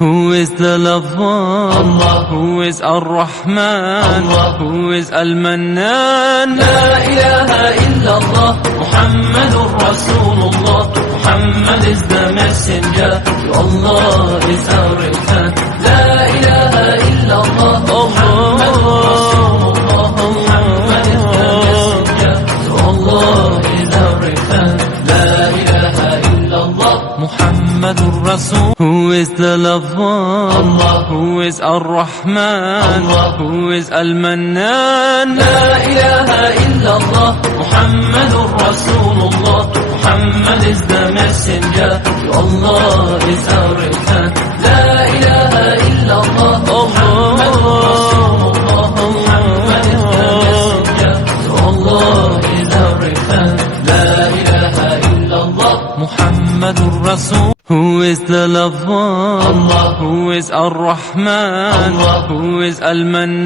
Who is the lover? Allah. Who is Ar-Rahman? Allah. Who is Al-Mannan? La ilaha illallah, Muhammadur Rasulullah. Muhammad is the messenger, to Allah is our return. La ilaha illallah, Muhammadur Rasulullah. Muhammad is the messenger, to Allah is our return. La ilaha illallah, Muhammadur Rasul. Who is the lover? Allah. Who is Ar-Rahman? Allah. Who is Al-Mannan? La ilaha illallah, Muhammadur Rasulullah. Muhammad is the messenger, to Allah is our return. La ilaha illallah, Muhammadur Rasulullah. Muhammad is the messenger, to Allah is our return. La ilaha illallah, Muhammadur Rasul. Who is the lover? Allah. Who is Ar-Rahman? Allah. Who is Al-Mannan?